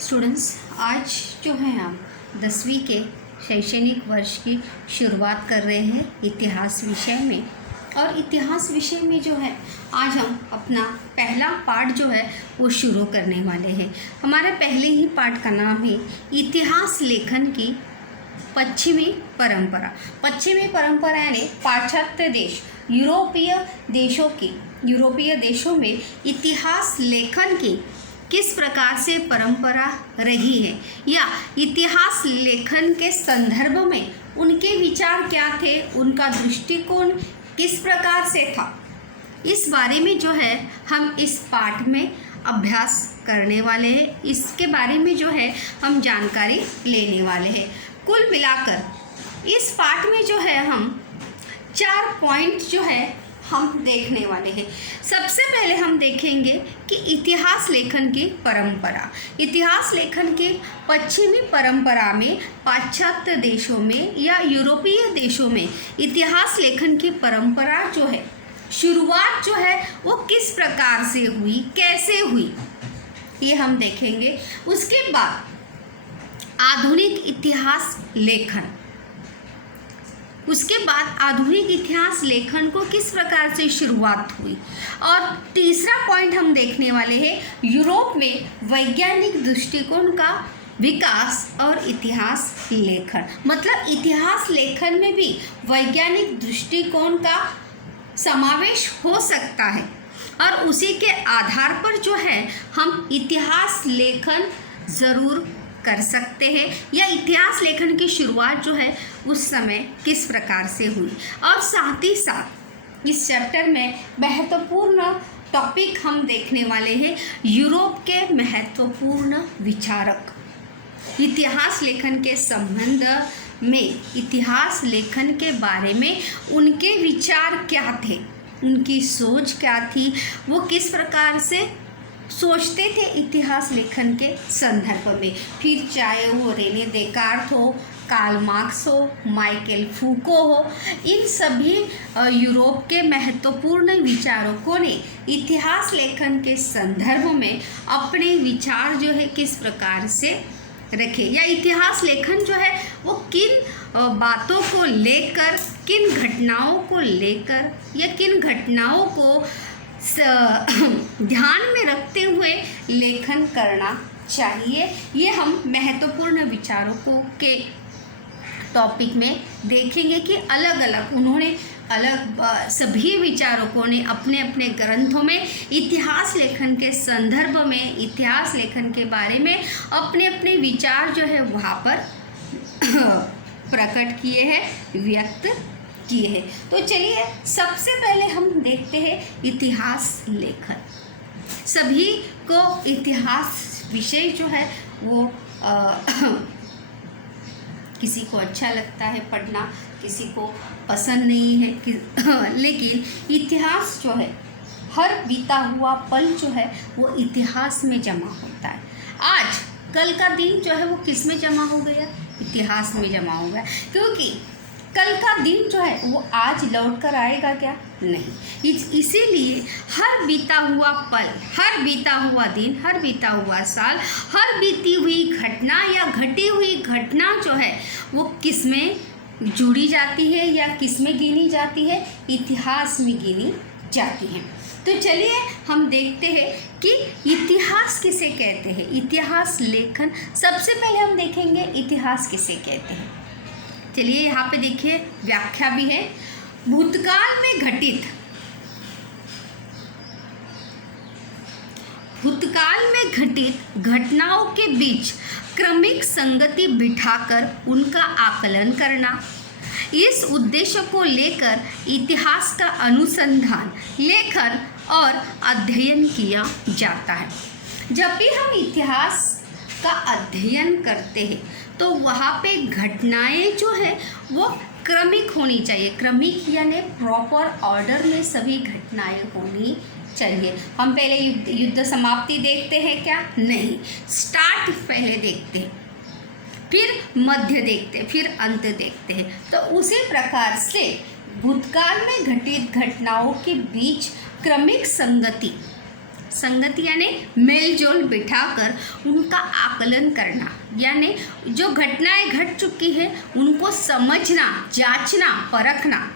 Students, आज जो है हम 10वीं के शैक्षणिक वर्ष की शुरुआत कर रहे हैं इतिहास विषय में। और इतिहास विषय में जो है आज हम अपना पहला पाठ जो है वो शुरू करने वाले हैं। हमारे पहले ही पाठ का नाम है इतिहास लेखन की पश्चिमी परंपरा। पश्चिमी परंपरा यानी पाश्चात्य देश, यूरोपीय देशों में इतिहास लेखन की किस प्रकार से परंपरा रही है, या इतिहास लेखन के संदर्भ में उनके विचार क्या थे, उनका दृष्टिकोण किस प्रकार से था, इस बारे में जो है हम इस पाठ में अभ्यास करने वाले हैं। इसके बारे में जो है हम जानकारी लेने वाले हैं। कुल मिलाकर इस पाठ में जो है हम 4 पॉइंट जो है हम देखने वाले हैं। सबसे पहले हम देखेंगे कि इतिहास लेखन की परंपरा। इतिहास लेखन की पश्चिमी परंपरा में पाश्चात्य देशों में या यूरोपीय देशों में इतिहास लेखन की परंपरा जो है, शुरुआत जो है वो किस प्रकार से हुई, कैसे हुई, ये हम देखेंगे। उसके बाद आधुनिक इतिहास लेखन, उसके बाद आधुनिक इतिहास लेखन को किस प्रकार से शुरुआत हुई, और तीसरा पॉइंट हम देखने वाले हैं यूरोप में वैज्ञानिक दृष्टिकोण का विकास और इतिहास लेखन। मतलब इतिहास लेखन में भी वैज्ञानिक दृष्टिकोण का समावेश हो सकता है, और उसी के आधार पर जो है हम इतिहास लेखन ज़रूर कर सकते हैं, या इतिहास लेखन की शुरुआत जो है उस समय किस प्रकार से हुई। और साथ ही साथ इस चैप्टर में महत्वपूर्ण टॉपिक हम देखने वाले हैं यूरोप के महत्वपूर्ण विचारक। इतिहास लेखन के संबंध में, इतिहास लेखन के बारे में उनके विचार क्या थे, उनकी सोच क्या थी, वो किस प्रकार से सोचते थे इतिहास लेखन के संदर्भ में। फिर चाहे वो रेने देकार्त हो, कार्ल मार्क्स हो, माइकल फूको हो, इन सभी यूरोप के महत्वपूर्ण विचारकों ने इतिहास लेखन के संदर्भ में अपने विचार जो है किस प्रकार से रखे, या इतिहास लेखन जो है वो किन बातों को लेकर, किन घटनाओं को लेकर, या किन घटनाओं को ध्यान में रखते हुए लेखन करना चाहिए, ये हम महत्वपूर्ण विचारकों के टॉपिक में देखेंगे कि अलग अलग सभी विचारकों ने अपने अपने ग्रंथों में इतिहास लेखन के संदर्भ में, इतिहास लेखन के बारे में अपने अपने विचार जो है वहाँ पर प्रकट किए हैं, व्यक्त किए हैं। तो चलिए सबसे पहले हम देखते हैं इतिहास लेखन। सभी को इतिहास विषय जो है वो किसी को अच्छा लगता है पढ़ना, किसी को पसंद नहीं है लेकिन इतिहास जो है, हर बीता हुआ पल जो है वो इतिहास में जमा होता है। आज कल का दिन जो है वो किस में जमा हो गया, इतिहास में जमा हो गया, क्योंकि कल का दिन जो है वो आज लौट कर आएगा क्या, नहीं। इसीलिए हर बीता हुआ पल, हर बीता हुआ दिन, हर बीता हुआ साल, हर बीती हुई घटना या घटी हुई घटना जो है वो किस में जुड़ी जाती है या किस में गिनी जाती है, इतिहास में गिनी जाती है। तो चलिए हम देखते हैं कि इतिहास किसे कहते हैं, इतिहास लेखन। सबसे पहले हम देखेंगे इतिहास किसे कहते हैं। चलिए यहाँ पे देखिए व्याख्या भी है। भूतकाल में घटित घटनाओं के बीच क्रमिक संगति बिठाकर उनका आकलन करना, इस उद्देश्य को लेकर इतिहास का अनुसंधान, लेखन और अध्ययन किया जाता है। जब भी हम इतिहास का अध्ययन करते हैं तो वहाँ पे घटनाएं जो है वो क्रमिक होनी चाहिए। क्रमिक यानी प्रॉपर ऑर्डर में सभी घटनाएं होनी चाहिए। हम पहले युद्ध समाप्ति देखते हैं क्या, नहीं, स्टार्ट पहले देखते हैं, फिर मध्य देखते हैं, फिर अंत देखते हैं। तो उसी प्रकार से भूतकाल में घटित घटनाओं के बीच क्रमिक संगति संगति यानी मेल जोल बिठाकर उनका आकलन करना, यानी जो घटनाएं घट चुकी है उनको समझना, जांचना, परखना।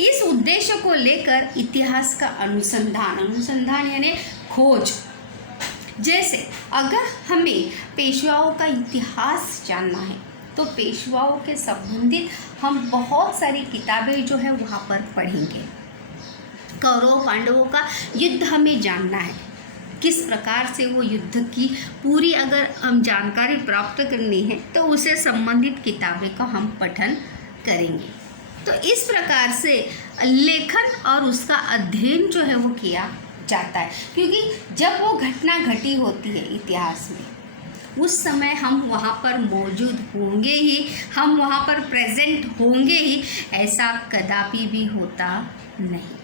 इस उद्देश्य को लेकर इतिहास का अनुसंधान यानी खोज। जैसे अगर हमें पेशवाओं का इतिहास जानना है तो पेशवाओं के संबंधित हम बहुत सारी किताबें जो है वहाँ पर पढ़ेंगे। कौरव पांडवों का युद्ध हमें जानना है, किस प्रकार से वो युद्ध की पूरी अगर हम जानकारी प्राप्त करनी है तो उसे संबंधित किताबें का हम पठन करेंगे। तो इस प्रकार से लेखन और उसका अध्ययन जो है वो किया जाता है, क्योंकि जब वो घटना घटी होती है इतिहास में उस समय हम वहाँ पर मौजूद होंगे ही, हम वहाँ पर प्रेजेंट होंगे ही, ऐसा कदापि भी होता नहीं।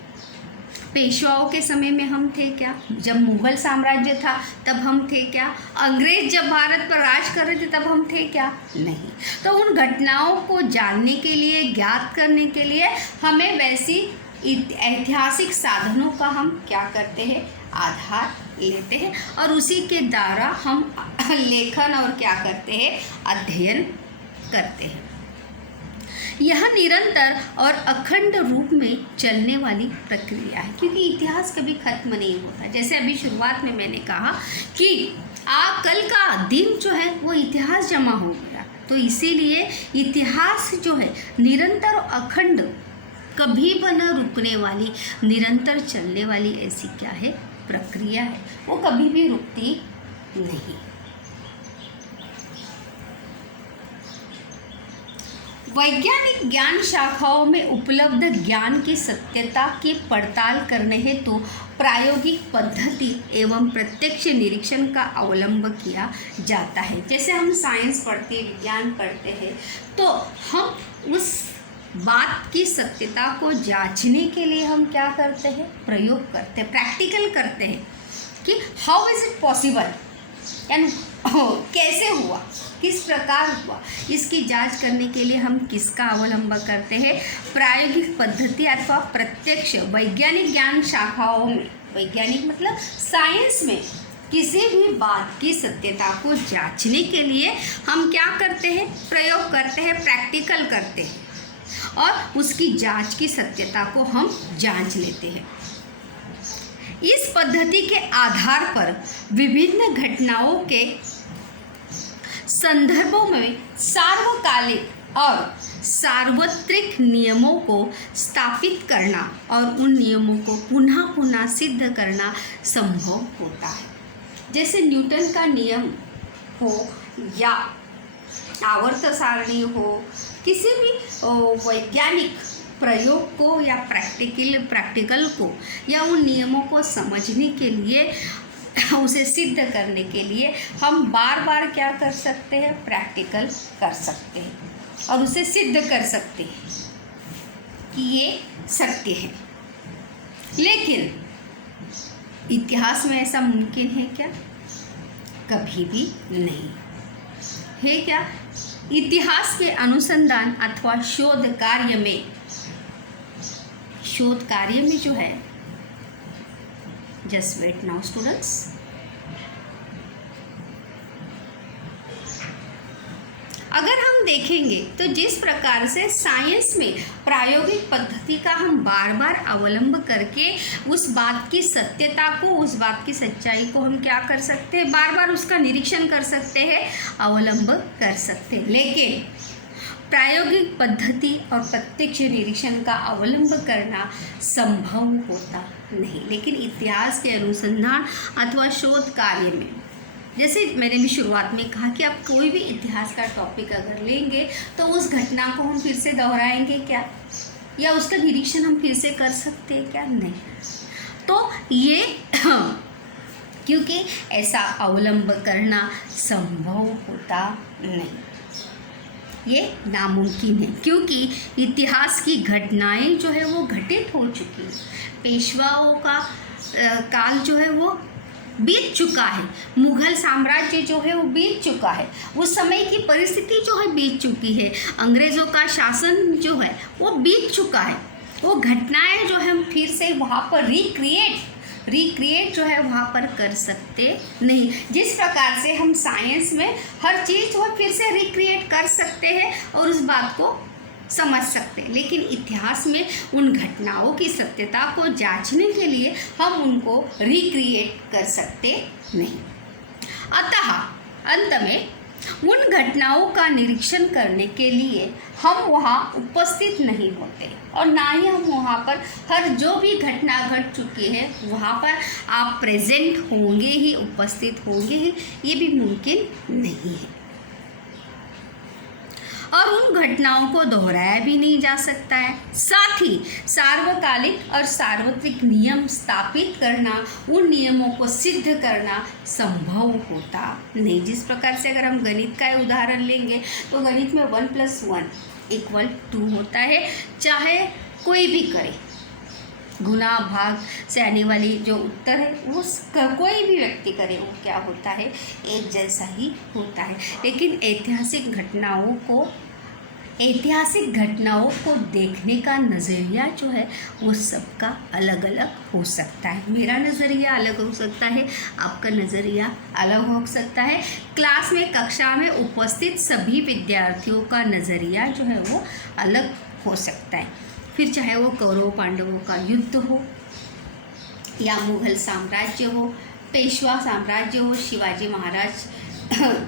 पेशवाओं के समय में हम थे क्या? जब मुगल साम्राज्य था तब हम थे क्या? अंग्रेज जब भारत पर राज कर रहे थे तब हम थे क्या? नहीं। तो उन घटनाओं को जानने के लिए, ज्ञात करने के लिए हमें वैसी ऐतिहासिक साधनों का हम क्या करते हैं? आधार लेते हैं और उसी के द्वारा हम लेखन और क्या करते हैं? अध्ययन करते हैं। यह निरंतर और अखंड रूप में चलने वाली प्रक्रिया है, क्योंकि इतिहास कभी खत्म नहीं होता। जैसे अभी शुरुआत में मैंने कहा कि कल का दिन जो है वो इतिहास जमा हो गया, तो इसीलिए इतिहास जो है निरंतर और अखंड, कभी भी न रुकने वाली, निरंतर चलने वाली ऐसी क्या है? प्रक्रिया है, वो कभी भी रुकती नहीं। वैज्ञानिक ज्ञान शाखाओं में उपलब्ध ज्ञान की सत्यता की पड़ताल करने हेतु प्रायोगिक पद्धति एवं प्रत्यक्ष निरीक्षण का अवलंब किया जाता है। जैसे हम साइंस पढ़ते हैं, विज्ञान पढ़ते हैं, तो हम उस बात की सत्यता को जांचने के लिए हम क्या करते हैं? प्रयोग करते हैं, प्रैक्टिकल करते हैं कि हाउ इज़ इट पॉसिबल, यानी कैसे हुआ, किस प्रकार हुआ। इसकी जांच करने के लिए हम किसका अवलंब करते हैं? प्रायोगिक पद्धति अथवा प्रत्यक्ष वैज्ञानिक ज्ञान शाखाओं में, वैज्ञानिक मतलब साइंस में किसी भी बात की सत्यता को जांचने के लिए हम क्या करते हैं? प्रयोग करते हैं, प्रैक्टिकल करते हैं और उसकी जांच की सत्यता को हम जांच लेते हैं। इस पद्धति के आधार पर विभिन्न घटनाओं के संदर्भों में सार्वकालिक और सार्वत्रिक नियमों को स्थापित करना और उन नियमों को पुनः पुनः सिद्ध करना संभव होता है। जैसे न्यूटन का नियम हो या आवर्त सारणी हो, किसी भी वैज्ञानिक प्रयोग को या प्रैक्टिकल को या उन नियमों को समझने के लिए, उसे सिद्ध करने के लिए हम बार बार क्या कर सकते हैं? प्रैक्टिकल कर सकते हैं और उसे सिद्ध कर सकते हैं कि ये सत्य है। लेकिन इतिहास में ऐसा मुमकिन है क्या? कभी भी नहीं है। क्या इतिहास के अनुसंधान अथवा शोध कार्य में जो है, जस्ट वेट नाउ स्टूडेंट्स, अगर हम देखेंगे तो जिस प्रकार से साइंस में प्रायोगिक पद्धति का हम बार बार अवलंब करके उस बात की सत्यता को, उस बात की सच्चाई को हम क्या कर सकते हैं? बार बार उसका निरीक्षण कर सकते हैं, अवलंब कर सकते हैं। लेकिन प्रायोगिक पद्धति और प्रत्यक्ष निरीक्षण का अवलंब करना संभव होता नहीं। लेकिन इतिहास के अनुसंधान अथवा शोध कार्य में, जैसे मैंने भी शुरुआत में कहा कि आप कोई भी इतिहास का टॉपिक अगर लेंगे तो उस घटना को हम फिर से दोहराएंगे क्या, या उसका निरीक्षण हम फिर से कर सकते हैं क्या? नहीं। तो ये क्योंकि ऐसा अवलंब करना संभव होता नहीं, ये नामुमकिन है, क्योंकि इतिहास की घटनाएं जो है वो घटित हो चुकी हैं। पेशवाओं का काल जो है वो बीत चुका है, मुगल साम्राज्य जो है वो बीत चुका है, उस समय की परिस्थिति जो है बीत चुकी है, अंग्रेज़ों का शासन जो है वो बीत चुका है। वो घटनाएं जो है हम फिर से वहाँ पर रिक्रिएट रिक्रिएट जो है वहाँ पर कर सकते नहीं। जिस प्रकार से हम साइंस में हर चीज़ जो है फिर से रिक्रिएट कर सकते हैं और उस बात को समझ सकते हैं, लेकिन इतिहास में उन घटनाओं की सत्यता को जांचने के लिए हम उनको रिक्रिएट कर सकते नहीं। अतः अंत में उन घटनाओं का निरीक्षण करने के लिए हम वहाँ उपस्थित नहीं होते और ना ही हम वहाँ पर हर जो भी घटना घट चुकी है वहाँ पर आप प्रेजेंट होंगे ही, उपस्थित होंगे ही, ये भी मुमकिन नहीं है। और उन घटनाओं को दोहराया भी नहीं जा सकता है। साथ ही सार्वकालिक और सार्वत्रिक नियम स्थापित करना, उन नियमों को सिद्ध करना संभव होता नहीं। जिस प्रकार से अगर हम गणित का उदाहरण लेंगे तो गणित में 1 + 1 = 2 होता है, चाहे कोई भी करे। गुना भाग से आने वाली जो उत्तर है वो कोई भी व्यक्ति करे, वो क्या होता है, एक जैसा ही होता है। लेकिन ऐतिहासिक घटनाओं को देखने का नज़रिया जो है वो सबका अलग अलग हो सकता है। मेरा नज़रिया अलग हो सकता है, आपका नज़रिया अलग हो सकता है। क्लास में, कक्षा में उपस्थित सभी विद्यार्थियों का नज़रिया जो है वो अलग हो सकता है। फिर चाहे वो कौरव पांडवों का युद्ध हो या मुग़ल साम्राज्य हो, पेशवा साम्राज्य हो, शिवाजी महाराज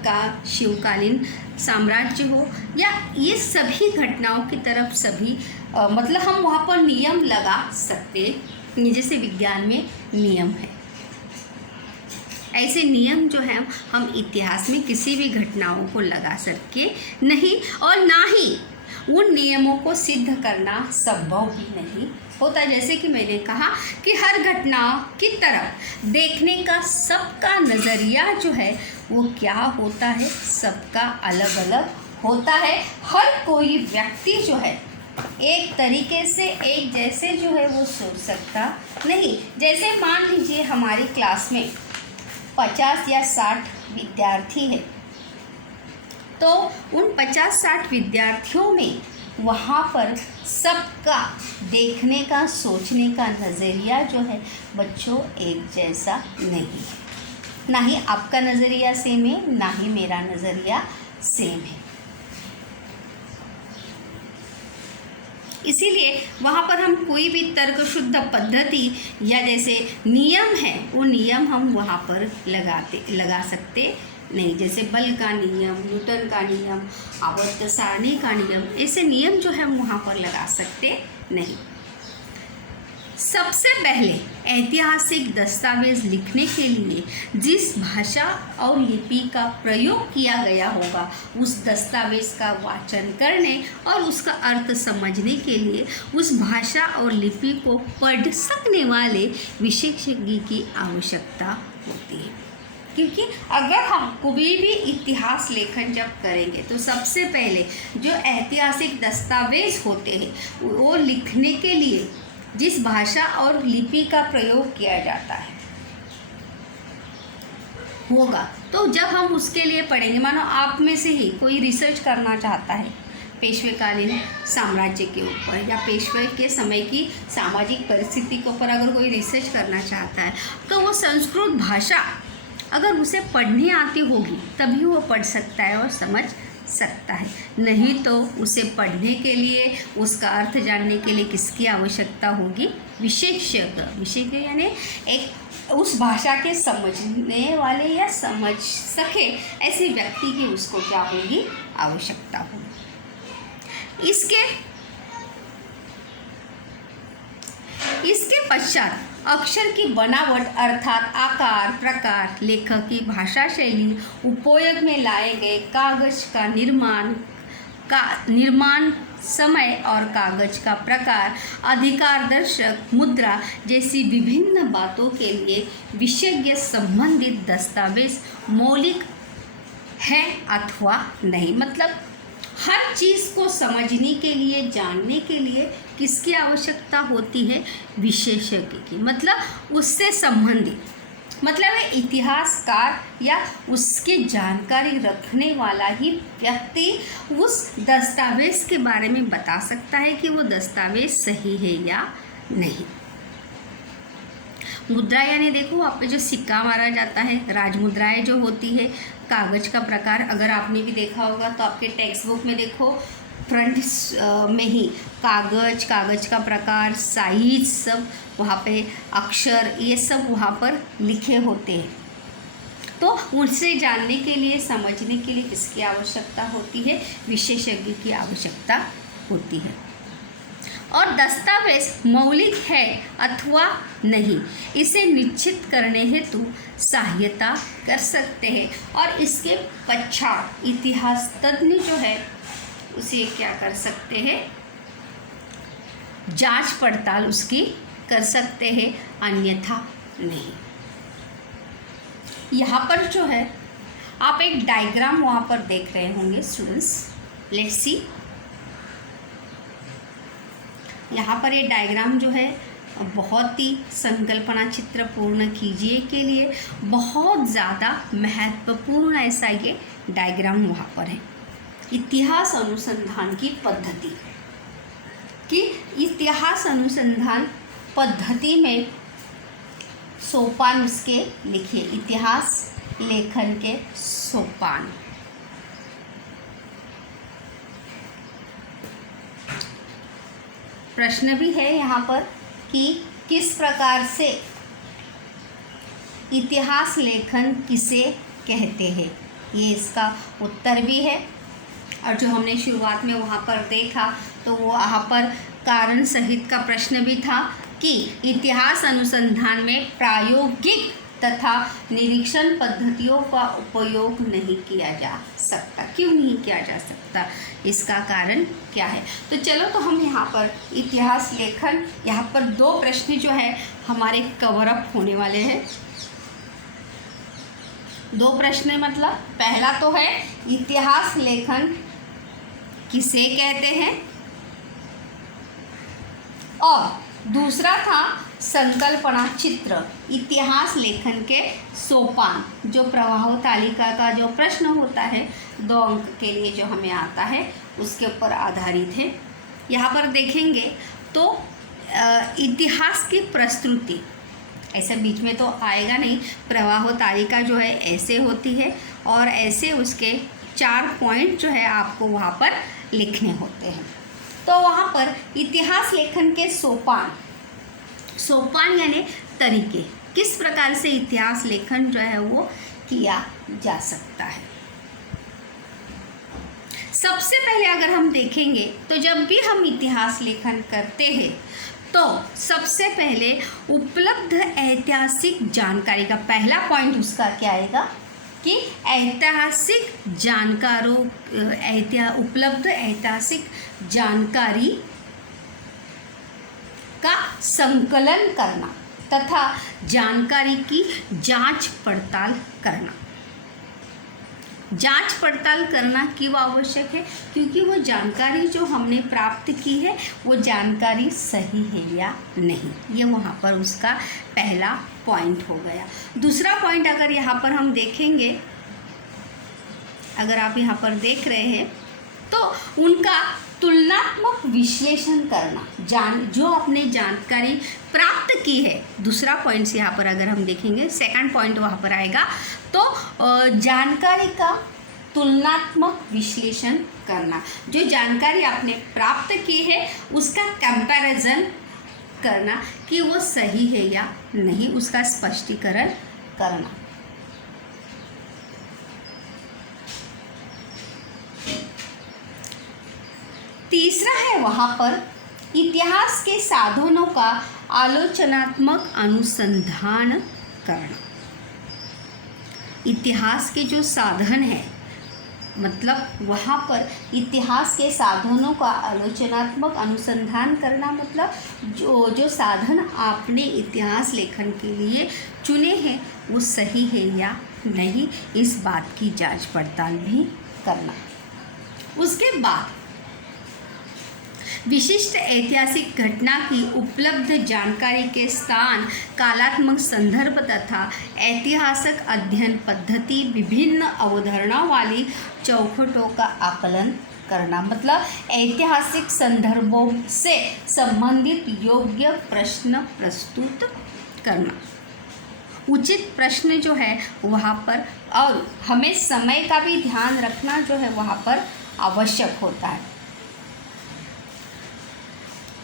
का शिवकालीन साम्राज्य हो, या ये सभी घटनाओं की तरफ सभी मतलब हम वहाँ पर नियम लगा सकते हैं। जैसे विज्ञान में नियम है, ऐसे नियम जो है हम इतिहास में किसी भी घटनाओं को लगा सके नहीं, और ना ही उन नियमों को सिद्ध करना संभव भी नहीं होता। जैसे कि मैंने कहा कि हर घटना की तरफ देखने का सबका नज़रिया जो है वो क्या होता है, सबका अलग अलग होता है। हर कोई व्यक्ति जो है एक तरीके से एक जैसे जो है वो सोच सकता नहीं। जैसे मान लीजिए हमारी क्लास में 50 या 60 विद्यार्थी है, तो उन 50-60 विद्यार्थियों में वहाँ पर सबका देखने का, सोचने का नज़रिया जो है बच्चों एक जैसा नहीं है। ना ही आपका नज़रिया सेम है, ना ही मेरा नज़रिया सेम है। इसीलिए वहाँ पर हम कोई भी तर्कशुद्ध पद्धति या जैसे नियम है वो नियम हम वहाँ पर लगा सकते नहीं। जैसे बल का नियम, न्यूटन का नियम, आवर्त सारणी का नियम, ऐसे नियम जो है हम वहाँ पर लगा सकते नहीं। सबसे पहले ऐतिहासिक दस्तावेज लिखने के लिए जिस भाषा और लिपि का प्रयोग किया गया होगा, उस दस्तावेज का वाचन करने और उसका अर्थ समझने के लिए उस भाषा और लिपि को पढ़ सकने वाले विशेषज्ञ की आवश्यकता होती है। क्योंकि अगर हम कोई भी इतिहास लेखन जब करेंगे तो सबसे पहले जो ऐतिहासिक दस्तावेज होते हैं वो लिखने के लिए जिस भाषा और लिपि का प्रयोग किया जाता है होगा, तो जब हम उसके लिए पढ़ेंगे, मानो आप में से ही कोई रिसर्च करना चाहता है पेशवेकालीन साम्राज्य के ऊपर या पेशवे के समय की सामाजिक परिस्थिति के ऊपर अगर कोई रिसर्च करना चाहता है, तो वो संस्कृत भाषा अगर उसे पढ़ने आती होगी तभी वो पढ़ सकता है और समझ सकता है। नहीं तो उसे पढ़ने के लिए, उसका अर्थ जानने के लिए किसकी आवश्यकता होगी? विशेषज्ञ यानी एक उस भाषा के समझने वाले या समझ सके ऐसे व्यक्ति की उसको क्या होगी? आवश्यकता होगी। इसके पश्चात अक्षर की बनावट अर्थात आकार, प्रकार, लेखक की भाषा शैली, उपयोग में लाए गए कागज का निर्माण समय और कागज का प्रकार, अधिकारदर्शक मुद्रा जैसी विभिन्न बातों के लिए विशेषज्ञ संबंधित दस्तावेज मौलिक है अथवा नहीं। मतलब हर चीज़ को समझने के लिए, जानने के लिए किसकी आवश्यकता होती है? विशेषज्ञ की। मतलब उससे संबंधित, मतलब है इतिहासकार या उसकी जानकारी रखने वाला ही व्यक्ति उस दस्तावेज के बारे में बता सकता है कि वो दस्तावेज सही है या नहीं। मुद्रा यानी देखो वहाँ पे जो सिक्का मारा जाता है, राजमुद्राएं जो होती है, कागज़ का प्रकार अगर आपने भी देखा होगा तो आपके टेक्स्ट बुक में देखो फ्रंट में ही कागज़ का प्रकार, साइज, सब वहाँ पे अक्षर, ये सब वहाँ पर लिखे होते हैं। तो उनसे जानने के लिए, समझने के लिए किसकी आवश्यकता होती है? विशेषज्ञ की आवश्यकता होती है। और दस्तावेज मौलिक है अथवा नहीं, इसे निश्चित करने हेतु सहायता कर सकते हैं। और इसके पश्चात इतिहास तज्ञ जो है उसे क्या कर सकते हैं? जांच पड़ताल उसकी कर सकते हैं, अन्यथा नहीं। यहाँ पर जो है आप एक डायग्राम वहाँ पर देख रहे होंगे स्टूडेंट्स, लेट्स सी। यहाँ पर ये डायग्राम जो है बहुत ही संकल्पना चित्र पूर्ण कीजिए के लिए बहुत ज़्यादा महत्वपूर्ण ऐसा ये डायग्राम वहाँ पर है। इतिहास अनुसंधान की पद्धति, कि इतिहास अनुसंधान पद्धति में सोपान उसके लिखिए, इतिहास लेखन के सोपान। प्रश्न भी है यहाँ पर कि किस प्रकार से इतिहास लेखन किसे कहते हैं, ये इसका उत्तर भी है। और जो हमने शुरुआत में वहाँ पर देखा तो वो वहाँ पर कारण सहित का प्रश्न भी था कि इतिहास अनुसंधान में प्रायोगिक तथा निरीक्षण पद्धतियों का उपयोग नहीं किया जा सकता। क्यों नहीं किया जा सकता, इसका कारण क्या है? तो चलो, तो हम यहाँ पर इतिहास लेखन, यहाँ पर 2 प्रश्न जो है हमारे कवर अप होने वाले हैं। 2 प्रश्न मतलब पहला तो है इतिहास लेखन किसे कहते हैं, और दूसरा था संकल्पना चित्र, इतिहास लेखन के सोपान, जो प्रवाह तालिका का जो प्रश्न होता है 2 अंक के लिए जो हमें आता है उसके ऊपर आधारित है। यहाँ पर देखेंगे तो इतिहास की प्रस्तुति, ऐसे बीच में तो आएगा नहीं, प्रवाह तालिका जो है ऐसे होती है और ऐसे उसके 4 पॉइंट जो है आपको वहाँ पर लिखने होते हैं। तो वहाँ पर इतिहास लेखन के सोपान, सोपान यानी तरीके, किस प्रकार से इतिहास लेखन जो है वो किया जा सकता है। सबसे पहले अगर हम देखेंगे तो जब भी हम इतिहास लेखन करते हैं तो सबसे पहले उपलब्ध ऐतिहासिक जानकारी का पहला पॉइंट उसका क्या आएगा कि ऐतिहासिक जानकारों उपलब्ध ऐतिहासिक जानकारी का संकलन करना तथा जानकारी की जांच पड़ताल करना। जांच पड़ताल करना क्यों आवश्यक है? क्योंकि वो जानकारी जो हमने प्राप्त की है वो जानकारी सही है या नहीं, ये वहाँ पर उसका पहला पॉइंट हो गया। दूसरा पॉइंट अगर यहाँ पर हम देखेंगे, अगर आप यहाँ पर देख रहे हैं तो उनका तुलनात्मक विश्लेषण करना, जो अपने जानकारी प्राप्त की है। दूसरा पॉइंट यहाँ पर अगर हम देखेंगे, सेकंड पॉइंट वहाँ पर आएगा तो जानकारी का तुलनात्मक विश्लेषण करना, जो जानकारी आपने प्राप्त की है उसका कंपैरिजन करना कि वो सही है या नहीं, उसका स्पष्टीकरण करना। तीसरा है वहाँ पर इतिहास के साधनों का आलोचनात्मक अनुसंधान करना। इतिहास के जो साधन है, मतलब वहाँ पर इतिहास के साधनों का आलोचनात्मक अनुसंधान करना, मतलब जो साधन आपने इतिहास लेखन के लिए चुने हैं वो सही है या नहीं, इस बात की जांच पड़ताल भी करना। उसके बाद विशिष्ट ऐतिहासिक घटना की उपलब्ध जानकारी के स्थान, कालात्मक संदर्भ तथा ऐतिहासिक अध्ययन पद्धति, विभिन्न अवधारणा वाली चौखटों का आकलन करना, मतलब ऐतिहासिक संदर्भों से संबंधित योग्य प्रश्न प्रस्तुत करना। उचित प्रश्न जो है वहाँ पर, और हमें समय का भी ध्यान रखना जो है वहाँ पर आवश्यक होता है।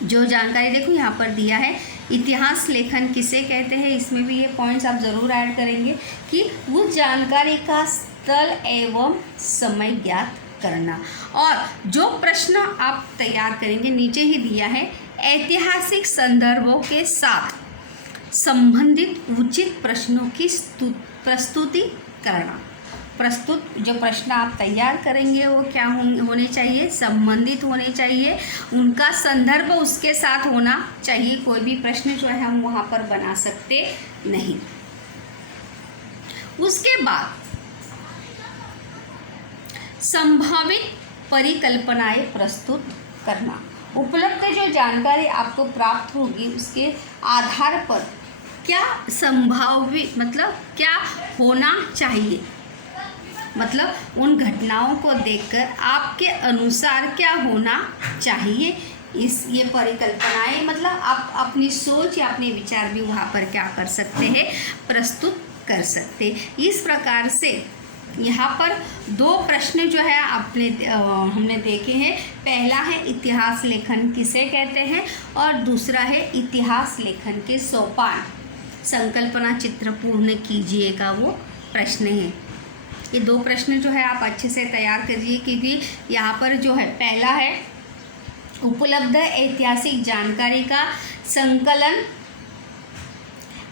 जो जानकारी देखो यहाँ पर दिया है, इतिहास लेखन किसे कहते हैं, इसमें भी ये पॉइंट्स आप ज़रूर ऐड करेंगे कि उस जानकारी का स्थल एवं समय ज्ञात करना। और जो प्रश्न आप तैयार करेंगे नीचे ही दिया है, ऐतिहासिक संदर्भों के साथ संबंधित उचित प्रश्नों की प्रस्तुति करना। प्रस्तुत जो प्रश्न आप तैयार करेंगे वो क्या होने चाहिए, संबंधित होने चाहिए, उनका संदर्भ उसके साथ होना चाहिए। कोई भी प्रश्न जो है हम वहाँ पर बना सकते नहीं। उसके बाद संभावित परिकल्पनाएं प्रस्तुत करना। उपलब्ध जो जानकारी आपको प्राप्त होगी उसके आधार पर क्या संभावित मतलब क्या होना चाहिए, मतलब उन घटनाओं को देखकर आपके अनुसार क्या होना चाहिए, ये परिकल्पनाएं मतलब आप अपनी सोच या अपने विचार भी वहाँ पर क्या कर सकते हैं, प्रस्तुत कर सकते। इस प्रकार से यहाँ पर दो प्रश्न जो है हमने देखे हैं। पहला है इतिहास लेखन किसे कहते हैं, और दूसरा है इतिहास लेखन के सोपान संकल्पना चित्र पूर्ण कीजिए का वो प्रश्न है। ये दो प्रश्न जो है आप अच्छे से तैयार करिए, क्योंकि यहाँ पर जो है पहला है उपलब्ध ऐतिहासिक जानकारी का संकलन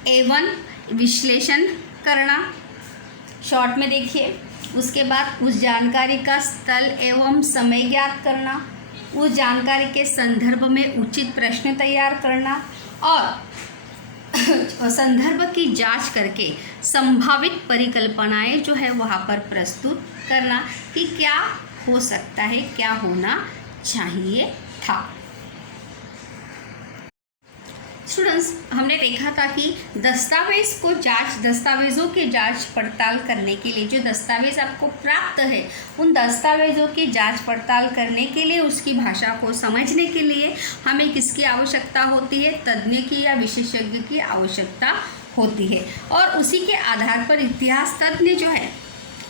एवं विश्लेषण करना, शॉर्ट में देखिए। उसके बाद उस जानकारी का स्थल एवं समय ज्ञात करना, उस जानकारी के संदर्भ में उचित प्रश्न तैयार करना, और संदर्भ की जांच करके संभावित परिकल्पनाएं जो है वहाँ पर प्रस्तुत करना कि क्या हो सकता है, क्या होना चाहिए था। स्टूडेंट्स, हमने देखा था कि दस्तावेज़ों के जांच पड़ताल करने के लिए जो दस्तावेज़ आपको प्राप्त है उन दस्तावेज़ों की जांच पड़ताल करने के लिए, उसकी भाषा को समझने के लिए हमें किसकी आवश्यकता होती है, तज्ञ की या विशेषज्ञ की आवश्यकता होती है। और उसी के आधार पर इतिहास तज्ञ जो है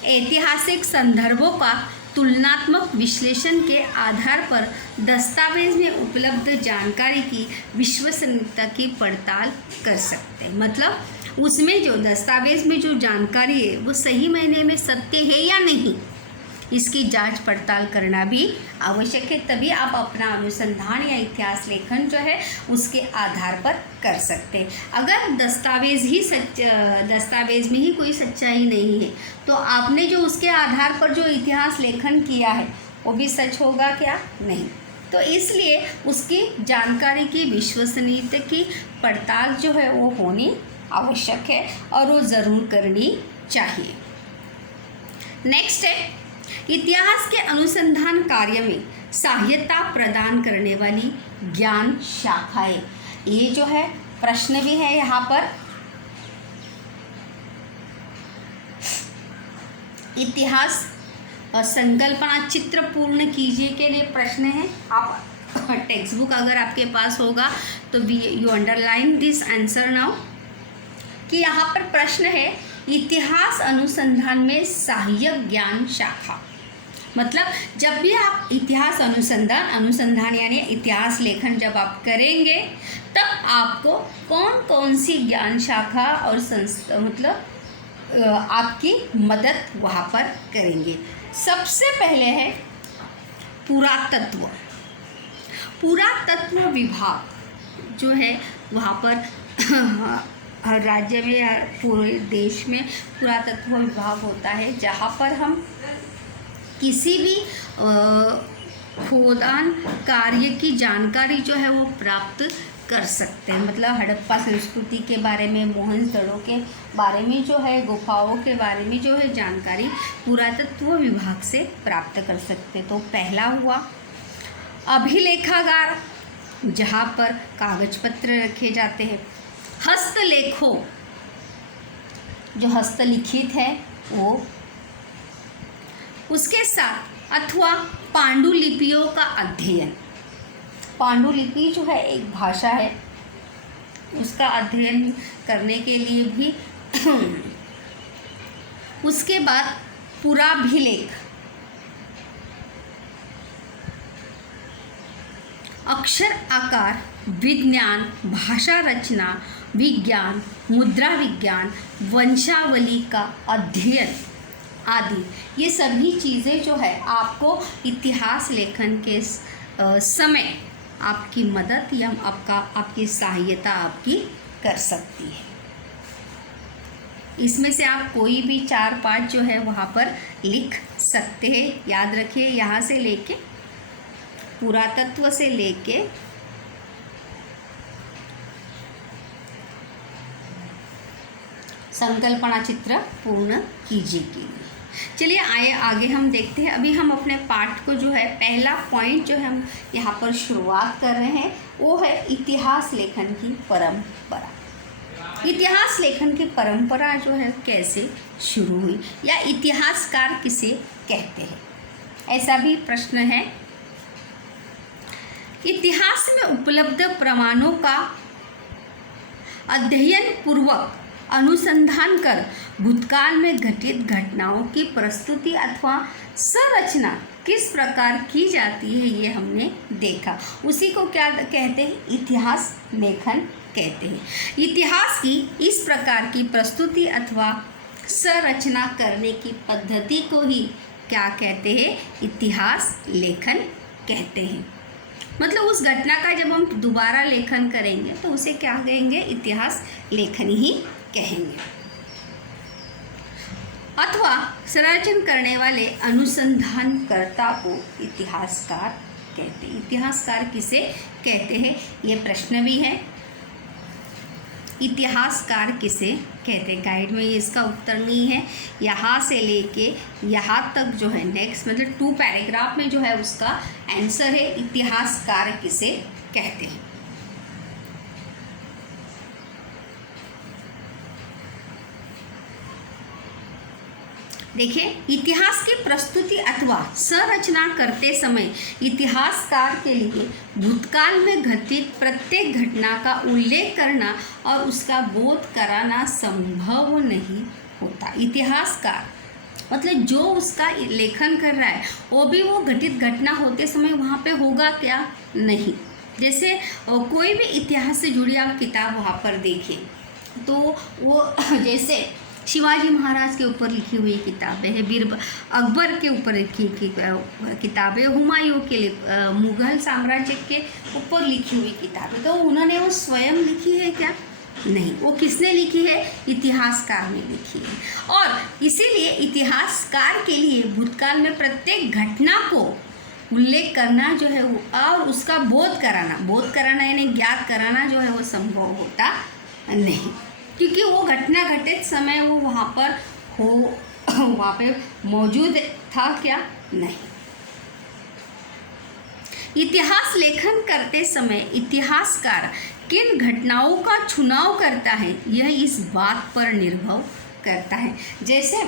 ऐतिहासिक संदर्भों का तुलनात्मक विश्लेषण के आधार पर दस्तावेज में उपलब्ध जानकारी की विश्वसनीयता की पड़ताल कर सकते हैं। मतलब उसमें जो दस्तावेज में जो जानकारी है वो सही मायने में सत्य है या नहीं, इसकी जांच पड़ताल करना भी आवश्यक है। तभी आप अपना अनुसंधान या इतिहास लेखन जो है उसके आधार पर कर सकते हैं। अगर दस्तावेज में ही कोई सच्चाई नहीं है तो आपने जो उसके आधार पर जो इतिहास लेखन किया है वो भी सच होगा क्या? नहीं। तो इसलिए उसकी जानकारी की विश्वसनीयता की पड़ताल जो है वो होनी आवश्यक है और वो ज़रूर करनी चाहिए। नेक्स्ट है इतिहास के अनुसंधान कार्य में सहायता प्रदान करने वाली ज्ञान शाखाएं। ये जो है प्रश्न भी है यहाँ पर, इतिहास संकल्पना चित्र पूर्ण कीजिए के लिए प्रश्न है। आप टेक्स्ट बुक अगर आपके पास होगा तो you underline this answer now, कि यहाँ पर प्रश्न है इतिहास अनुसंधान में सहायक ज्ञान शाखा। मतलब जब भी आप इतिहास अनुसंधान यानी इतिहास लेखन जब आप करेंगे तब आपको कौन कौन सी ज्ञान शाखा और संस्था मतलब आपकी मदद वहाँ पर करेंगे। सबसे पहले है पुरातत्व। पुरातत्व विभाग जो है वहाँ पर हर राज्य में या पूरे देश में पुरातत्व विभाग होता है, जहाँ पर हम किसी भी खोदान कार्य की जानकारी जो है वो प्राप्त कर सकते हैं। मतलब हड़प्पा संस्कृति के बारे में, मोहनजोदड़ो के बारे में जो है, गुफाओं के बारे में जो है जानकारी पुरातत्व विभाग से प्राप्त कर सकते। तो पहला हुआ अभिलेखागार, जहाँ पर कागज पत्र रखे जाते हैं। हस्तलेखों, जो हस्तलिखित है वो, उसके साथ अथवा पांडुलिपियों का अध्ययन। पांडुलिपि जो है एक भाषा है, उसका अध्ययन करने के लिए भी उसके बाद पुराभिलेख, अक्षर आकार विज्ञान, भाषा रचना विज्ञान, मुद्रा विज्ञान, वंशावली का अध्ययन आदि, ये सभी चीज़ें जो है आपको इतिहास लेखन के समय आपकी मदद या आपकी सहायता आपकी कर सकती है। इसमें से आप कोई भी 4-5 जो है वहाँ पर लिख सकते हैं। याद रखिए, यहाँ से लेके पुरातत्व से लेके संकल्पना चित्र पूर्ण कीजिए। चलिए आगे हम देखते हैं। अभी हम अपने पाठ को जो है पहला पॉइंट जो है हम यहाँ पर शुरुआत कर रहे हैं वो है इतिहास लेखन की परंपरा। इतिहास लेखन की परंपरा जो है कैसे शुरू हुई या इतिहासकार किसे कहते हैं, ऐसा भी प्रश्न है। इतिहास में उपलब्ध प्रमाणों का अध्ययन पूर्वक अनुसंधान कर भूतकाल में घटित घटनाओं की प्रस्तुति अथवा संरचना किस प्रकार की जाती है ये हमने देखा। उसी को क्या कहते हैं, इतिहास लेखन कहते हैं। इतिहास की इस प्रकार की प्रस्तुति अथवा संरचना करने की पद्धति को ही क्या कहते हैं, इतिहास लेखन कहते हैं। मतलब उस घटना का जब हम दोबारा लेखन करेंगे तो उसे क्या कहेंगे, इतिहास लेखन ही कहेंगे। अथवा संरचना करने वाले अनुसंधानकर्ता को इतिहासकार कहते हैं। इतिहासकार किसे कहते हैं, ये प्रश्न भी है। इतिहासकार किसे कहते हैं, गाइड में ये इसका उत्तर नहीं है। यहाँ से लेके यहाँ तक जो है नेक्स्ट मतलब 2 पैराग्राफ में जो है उसका आंसर है इतिहासकार किसे कहते हैं। देखिए, इतिहास की प्रस्तुति अथवा संरचना करते समय इतिहासकार के लिए भूतकाल में घटित प्रत्येक घटना का उल्लेख करना और उसका बोध कराना संभव नहीं होता। इतिहासकार मतलब जो उसका लेखन कर रहा है वो भी वो घटित घटना होते समय वहाँ पे होगा क्या, नहीं। जैसे कोई भी इतिहास से जुड़ी आप किताब वहाँ पर देखिए तो वो जैसे शिवाजी महाराज के ऊपर लिखी हुई किताबें हैं, अकबर के ऊपर लिखी किताबें, हुमायूं के लिए मुग़ल साम्राज्य के ऊपर लिखी हुई किताबें, तो उन्होंने वो स्वयं लिखी है क्या, नहीं। वो किसने लिखी है, इतिहासकार ने लिखी है। और इसीलिए इतिहासकार के लिए भूतकाल में प्रत्येक घटना को उल्लेख करना जो है वो और उसका बोध कराना यानी ज्ञात कराना जो है वो संभव होता नहीं, क्योंकि वो घटना घटित समय वो वहाँ पर वहाँ पे मौजूद था क्या, नहीं। इतिहास लेखन करते समय इतिहासकार किन घटनाओं का चुनाव करता है यह इस बात पर निर्भर करता है। जैसे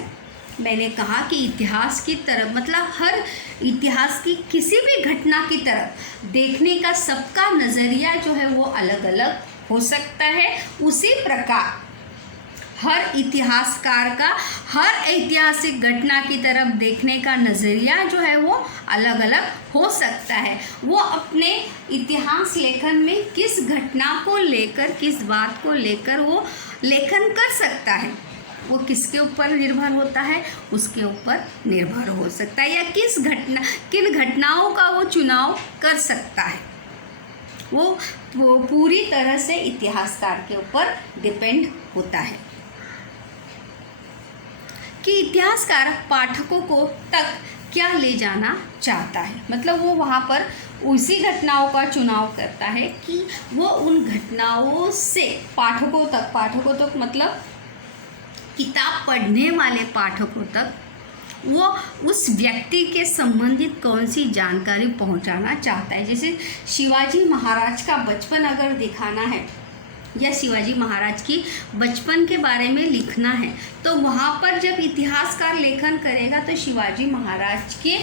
मैंने कहा कि इतिहास की तरफ मतलब हर इतिहास की किसी भी घटना की तरफ देखने का सबका नज़रिया जो है वो अलग अलग हो सकता है। उसी प्रकार हर इतिहासकार का हर ऐतिहासिक घटना की तरफ देखने का नज़रिया जो है वो अलग अलग हो सकता है। वो अपने इतिहास लेखन में किस घटना को लेकर किस बात को लेकर वो लेखन कर सकता है, वो किसके ऊपर निर्भर होता है, उसके ऊपर निर्भर हो सकता है। या किन घटनाओं का वो चुनाव कर सकता है, वो पूरी तरह से इतिहासकार के ऊपर डिपेंड होता है कि इतिहासकार पाठकों को तक क्या ले जाना चाहता है। मतलब वो वहाँ पर उसी घटनाओं का चुनाव करता है कि वो उन घटनाओं से पाठकों तक मतलब किताब पढ़ने वाले पाठकों तक वो उस व्यक्ति के संबंधित कौन सी जानकारी पहुंचाना चाहता है। जैसे शिवाजी महाराज का बचपन अगर दिखाना है या शिवाजी महाराज की बचपन के बारे में लिखना है तो वहाँ पर जब इतिहासकार लेखन करेगा तो शिवाजी महाराज के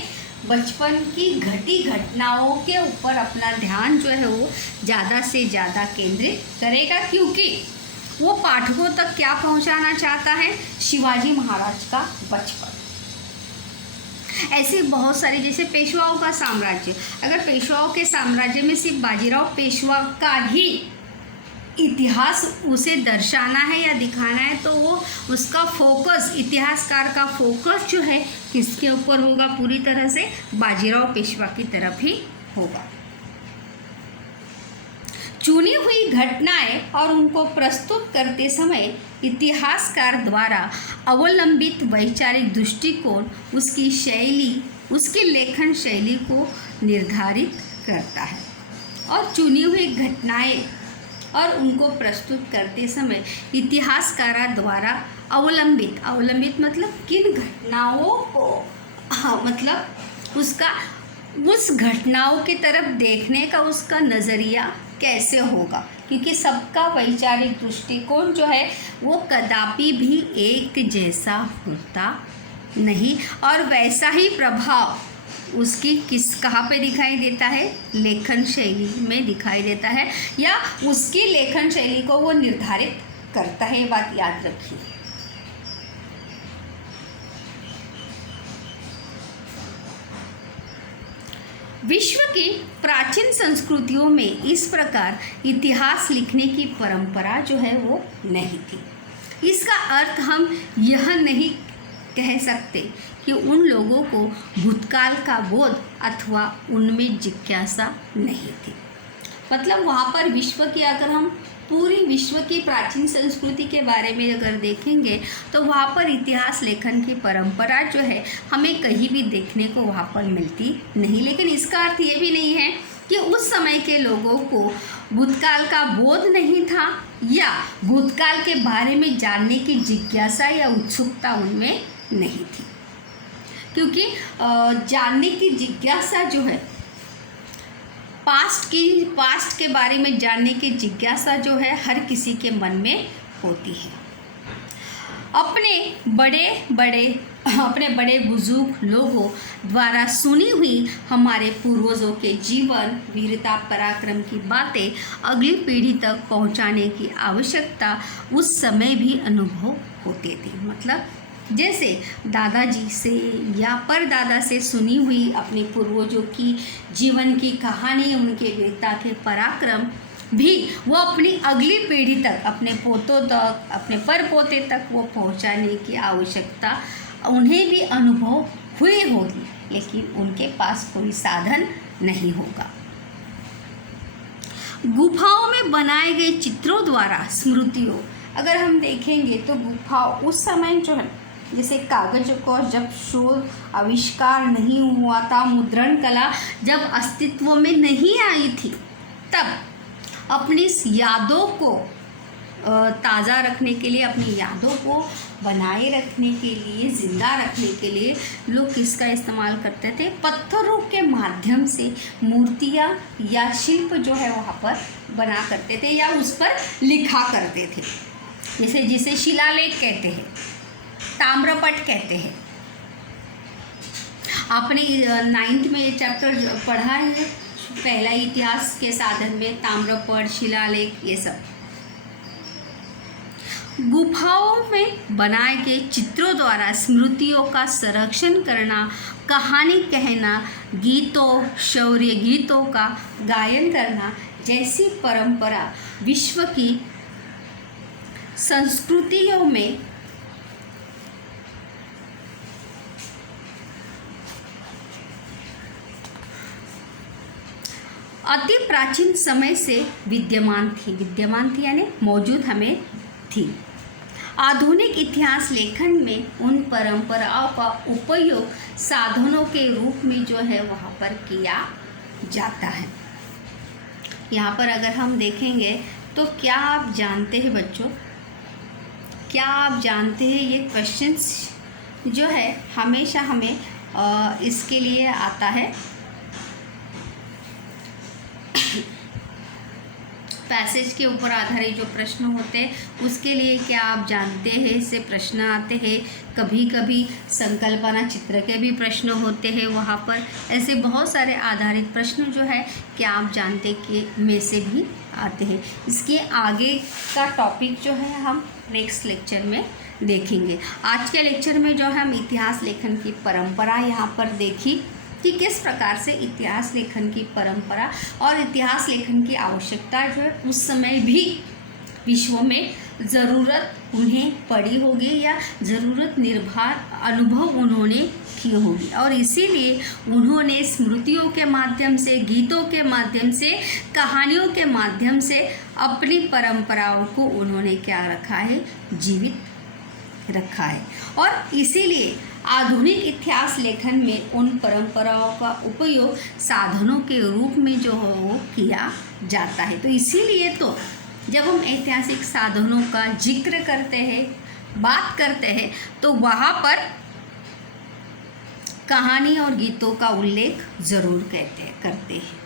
बचपन की घटी घटनाओं के ऊपर अपना ध्यान जो है वो ज़्यादा से ज़्यादा केंद्रित करेगा, क्योंकि वो पाठकों तक क्या पहुंचाना चाहता है? शिवाजी महाराज का बचपन। ऐसे बहुत सारे, जैसे पेशवाओं का साम्राज्य, अगर पेशवाओं के साम्राज्य में सिर्फ बाजीराव पेशवा का ही इतिहास उसे दर्शाना है या दिखाना है, तो वो उसका फोकस, इतिहासकार का फोकस जो है किसके ऊपर होगा? पूरी तरह से बाजीराव पेशवा की तरफ ही होगा। चुनी हुई घटनाएं और उनको प्रस्तुत करते समय इतिहासकार द्वारा अवलंबित वैचारिक दृष्टिकोण उसकी शैली, उसकी लेखन शैली को निर्धारित करता है। और चुनी हुई घटनाएं और उनको प्रस्तुत करते समय इतिहासकार द्वारा अवलंबित मतलब किन घटनाओं को, मतलब उसका, उस घटनाओं की तरफ देखने का उसका नज़रिया कैसे होगा, क्योंकि सबका वैचारिक दृष्टिकोण जो है वो कदापि भी एक जैसा होता नहीं, और वैसा ही प्रभाव उसकी कहाँ पे दिखाई देता है? लेखन शैली में दिखाई देता है, या उसकी लेखन शैली को वो निर्धारित करता है। ये बात याद रखिए। विश्व की प्राचीन संस्कृतियों में इस प्रकार इतिहास लिखने की परंपरा जो है वो नहीं थी। इसका अर्थ हम यह नहीं कह सकते कि उन लोगों को भूतकाल का बोध अथवा उनमें जिज्ञासा नहीं थी। मतलब वहाँ पर विश्व की, अगर हम पूरी विश्व की प्राचीन संस्कृति के बारे में अगर देखेंगे तो वहाँ पर इतिहास लेखन की परंपरा जो है हमें कहीं भी देखने को वहाँ पर मिलती नहीं। लेकिन इसका अर्थ ये भी नहीं है कि उस समय के लोगों को भूतकाल का बोध नहीं था या भूतकाल के बारे में जानने की जिज्ञासा या उत्सुकता उनमें नहीं थी, क्योंकि जानने की जिज्ञासा जो है, पास्ट के बारे में जानने की जिज्ञासा जो है हर किसी के मन में होती है। अपने बड़े बुजुर्ग लोगों द्वारा सुनी हुई हमारे पूर्वजों के जीवन, वीरता, पराक्रम की बातें अगली पीढ़ी तक पहुंचाने की आवश्यकता उस समय भी अनुभव होती थी। मतलब जैसे दादाजी से या परदादा से सुनी हुई अपने पूर्वजों की जीवन की कहानी, उनके वीरता के पराक्रम भी वो अपनी अगली पीढ़ी तक, अपने पोतों तक, अपने परपोते तक वो पहुंचाने की आवश्यकता उन्हें भी अनुभव हुई होगी, लेकिन उनके पास कोई साधन नहीं होगा। गुफाओं में बनाए गए चित्रों द्वारा स्मृतियों, अगर हम देखेंगे तो गुफाओं उस समय जो है, जैसे कागज को जब शोध आविष्कार नहीं हुआ था, मुद्रण कला जब अस्तित्व में नहीं आई थी, तब अपनी यादों को ताज़ा रखने के लिए, अपनी यादों को बनाए रखने के लिए, ज़िंदा रखने के लिए लोग किसका इस्तेमाल करते थे? पत्थरों के माध्यम से मूर्तियाँ या शिल्प जो है वहाँ पर बना करते थे या उस पर लिखा करते थे, जिसे शिलालेख कहते हैं, ताम्रपट कहते हैं। आपने 9th में ये चैप्टर पढ़ा है, पहला इतिहास के साधन में ताम्रपट, शिलालेख, ये सब। गुफाओं में बनाए गए चित्रों द्वारा स्मृतियों का संरक्षण करना, कहानी कहना, गीतों, शौर्य गीतों का गायन करना जैसी परंपरा विश्व की संस्कृतियों में अति प्राचीन समय से विद्यमान थी यानी मौजूद हमें थी। आधुनिक इतिहास लेखन में उन परंपराओं का उपयोग साधनों के रूप में जो है वहाँ पर किया जाता है। यहाँ पर अगर हम देखेंगे तो क्या आप जानते हैं बच्चों, क्या आप जानते हैं, ये क्वेश्चंस जो है हमेशा हमें इसके लिए आता है। पैसेज के ऊपर आधारित जो प्रश्न होते हैं उसके लिए क्या आप जानते हैं से प्रश्न आते हैं। कभी कभी संकल्पना चित्र के भी प्रश्न होते हैं वहाँ पर। ऐसे बहुत सारे आधारित प्रश्न जो है क्या आप जानते के में से भी आते हैं। इसके आगे का टॉपिक जो है हम नेक्स्ट लेक्चर में देखेंगे। आज के लेक्चर में जो हम इतिहास लेखन की परंपरा यहाँ पर देखी कि किस प्रकार से इतिहास लेखन की परंपरा और इतिहास लेखन की आवश्यकता जो है उस समय भी विश्व में ज़रूरत उन्हें पड़ी होगी या ज़रूरत निर्भर अनुभव उन्होंने की होगी, और इसीलिए उन्होंने स्मृतियों के माध्यम से, गीतों के माध्यम से, कहानियों के माध्यम से अपनी परंपराओं को उन्होंने क्या रखा है, जीवित रखा है। और इसीलिए आधुनिक इतिहास लेखन में उन परंपराओं का उपयोग साधनों के रूप में जो है वो किया जाता है। तो इसीलिए तो जब हम ऐतिहासिक साधनों का जिक्र करते हैं, बात करते हैं, तो वहाँ पर कहानी और गीतों का उल्लेख ज़रूर करते हैं।